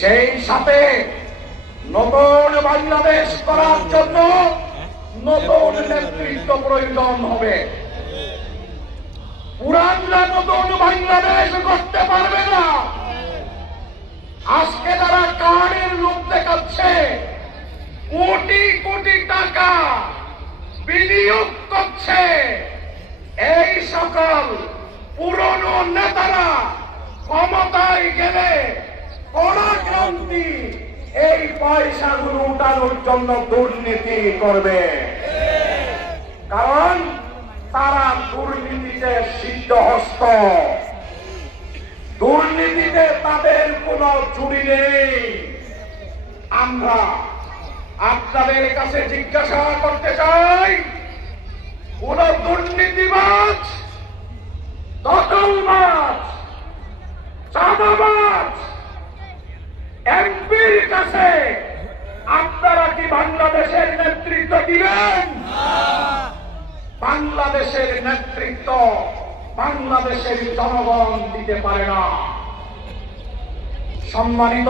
সেই সাথে নতুন বাংলাদেশ করার জন্য নতুন নেতৃত্ব প্রয়োজন হবে। পুরানরা নতুন বাংলাদেশ করতে পারবে না। আজকে যারা কার্ডের লোক দেখাচ্ছে, কোটি কোটি টাকা বিনিয়োগ করছে, এই সকল পুরনো নেতারা ক্ষমতায় গেলে পরাক্রান্তি এই পয়সাগুলো উঠানোর জন্য দুর্নীতি করবে। কারণ তারা দুর্নীতিতে সিদ্ধহস্ত, দুর্নীতিতে তাদের কোনো চুরি নেই। আমরা আপনাদের কাছে জিজ্ঞাসা করতে চাই, কোন দুর্নীতিবাজ, দখলবাজ, চাঁদাবাজ এমপির কাছে আপনারা কি বাংলাদেশের নেতৃত্ব দিবেন? বাংলাদেশের নেতৃত্ব বাংলাদেশের জনগণ দিতে পারে না। সম্মানিত